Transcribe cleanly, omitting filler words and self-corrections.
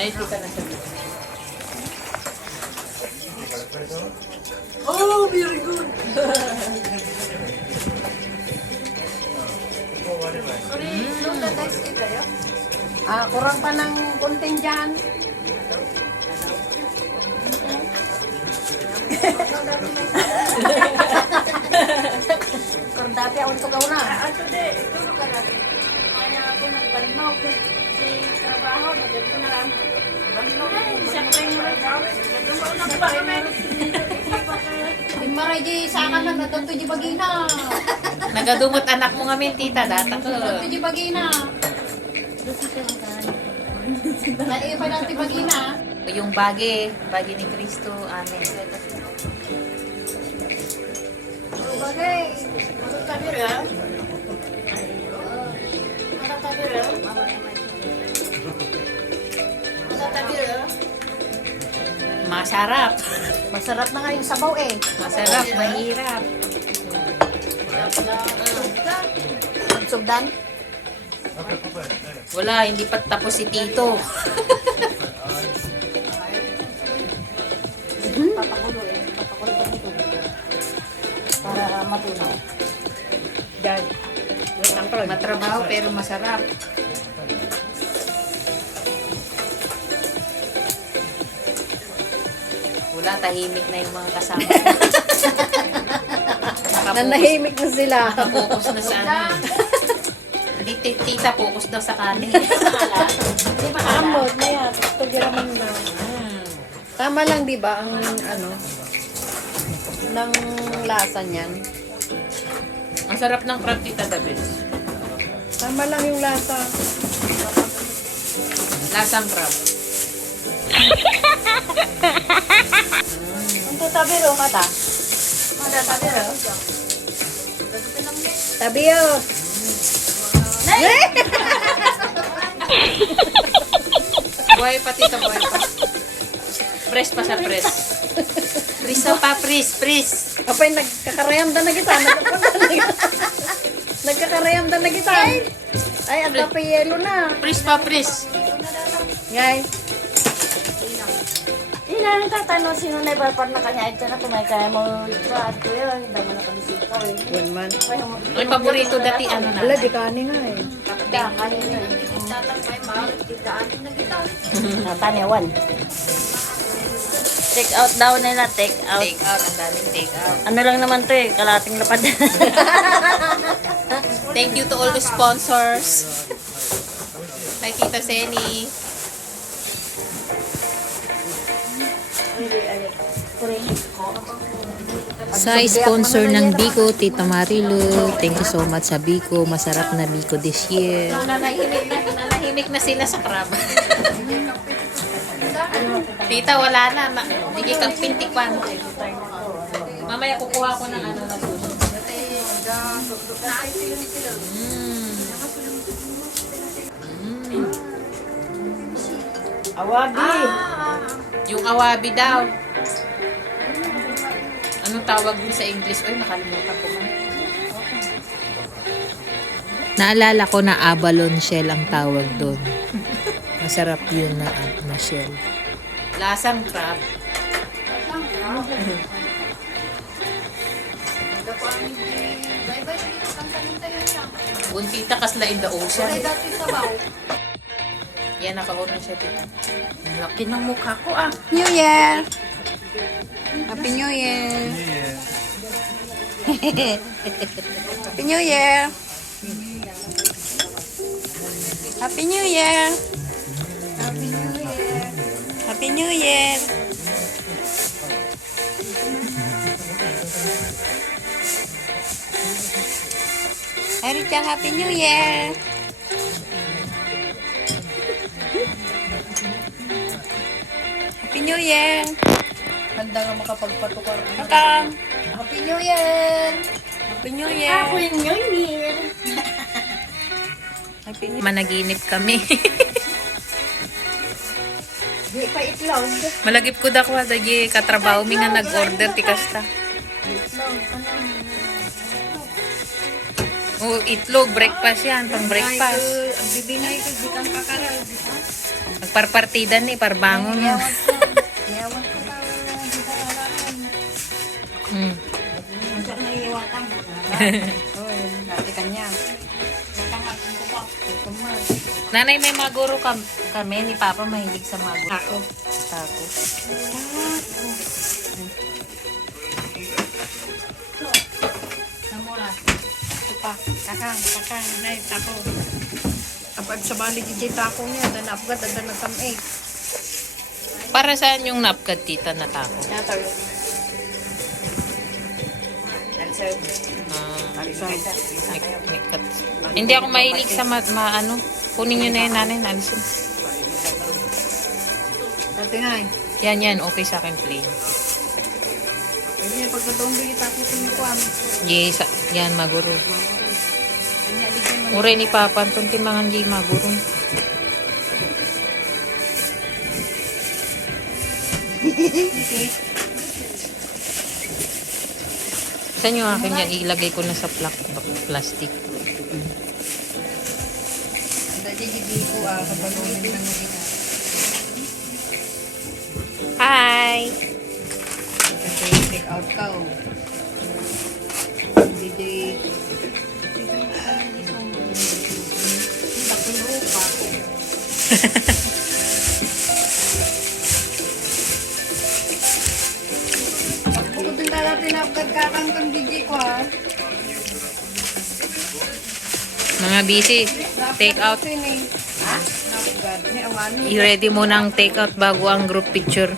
Ay, hindi ka na sabi. Oh, very good. Kurang pa ng konting dyan. Kurang dati ako tugaw na. Ato de, tulog ka natin. Kaya ako nagbannog. Si trabaho, nagano na lang. Bannog. Siya pa yung trabaho. Nagano na pa kami. Maray di sa akin na nadanto di bagina. Nagadumot anak mo nga min, tita. Data ko. Nadanto di bagina. Naiiba ng ti bagina. Yung bagi ni Kristo. Amen. Bagay. Matatapira. Matatapira. Matatapira. Masarap. Masarap na nga yung sabaw eh. Masarap, mahirap. Sugdan. Wala, hindi pa tapos si Tito. Papakulo eh. Papakulo pa nito. Para matunaw. Diyan. Matrabaho pero masarap. Wala, tahimik na yung mga kasama. Nanahimik na sila. Nakapokus na sa ano. Hindi, tita, focus daw sa kanin. Di makamot na yan. Tugiraman na. Tama lang di ba ang ano ng lasa niyan? Ang sarap ng crab, tita David. Tama lang yung lasa. Lasang crab. Ang tutabiro mata. Matatapira. Tabiyo. Buhay pa, tita, buhay pa. Press pa sa press. Press na pa, press. Apay nagkakarayamdan na kita. Nagkakarayamdan na kita. Ay, ang tapay yelo na. Press pa, press. Ngay. Ina, tatanong sino na ibarpar na kanya ito na kumay kaya mo ito at ko yun. Dama na kami sito eh. One man. Ang paborito dati, ano na? Ala, di kani nga eh. Da, kanina eh. Taniwan. Take out daw nila, take out. Take out, ang daming take out. Ano lang naman to eh, kalating lapad. Thank you to all the sponsors. Kay Tita Seni. Sa sponsor ng Biko, Tita Marilu. Thank you so much sa Biko. Masarap na Biko this year. Nanahimik na sila sa crab. Tita, wala na. Hindi kang pintikpan. Mamaya kukuha ko ng ano na susunod. Awabi. Yung awabi daw. Anong tawag din sa English? Ay, nakalimutan ko man. Naalala ko na abalone shell ang tawag doon. Masarap yun na shell. Lasang crab. Buntita kasla in the ocean. Yan, naka-on na siya dito. Ang laki ng mukha ko ah. New Year! Happy New Year! Happy New Year! Happy New Year! Happy New Year! Happy New Year! Hi, Richard, Happy New Year! Happy New Year! Handa nga makapagpatukar. Kakang! Happy New Year! Happy New Year! Happy New Year! Happy New Year! Managinip kami. Di pa itlog. Malagip ko da ko dagi katrabaho mi nga nag-order ti kasta. Oh, itlog breakfast yan, pang breakfast. Ang bibingay ko di kang kakaral. Parpartida ni, parbangon mo. Yawan ko na dito alakan. Mm. Masok na iiwatan. Oy, dati kanya. Kumas. Nanay, may maguro kami. Ni Papa mahilig sa maguro. Tako. Tako. Namura. Ito pa. Kakang. Nay, tako. Kapag sa balik yung tako niya, dan apgat, dan nagkamay. Para saan yung napkad, tita, na tako? Yato yun. Hindi ako mahilig sa ano. Kunin nyo na yan, nanay. Alisin. Dati nga eh. Yan. Okay sa akin, plain. Hindi, pagkatoong bigit ako kumukuhan. Yes, yan, maguro. Kanya, di kayo man. Uray ni Papa, itong timangan di maguro. Saan yung akin yan? Ilagay ko na sa plastic. Dati hindi ko kapag ulit ng magina. Hi! Kasi take out ka o. Hindi. Takulo pa. Bukod din natin nakagkakang kang DJ ko ha. Mga busy, take out. Ha? Nakagad. Ni awan. I-ready mo ng take out bago ang group picture.